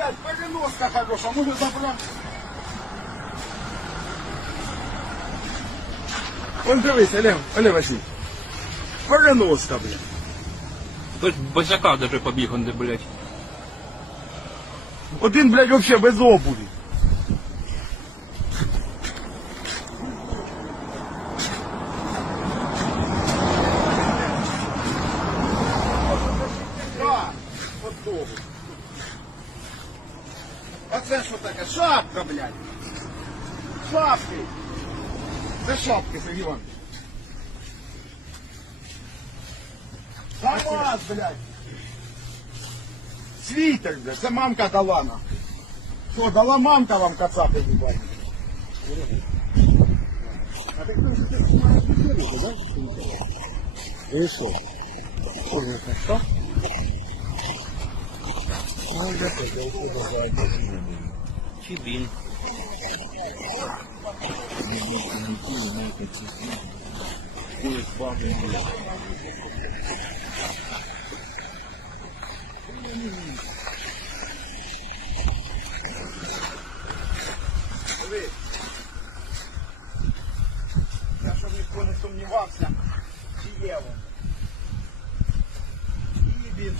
блядь, переноска хороша, може забрати. Вон дивись, Олег Васильович. Переноска, блядь. Хтось босяка даже побіг, он де, блядь. Один, блядь, вообще без обуви. Да, от того. А це що таке? Шапка, блядь. Шапки. Це шапки, Сергій Іванович. За вас, блядь. Світер, блядь, це мамка дала нам. Що, дала мамка вам кацапи, блядь? А ти хто ж ти знаєш, да? І що? Що? Ну, я хотів подавати. Чибін. Я щоб ніхто не сумнівався, чи є він. І він.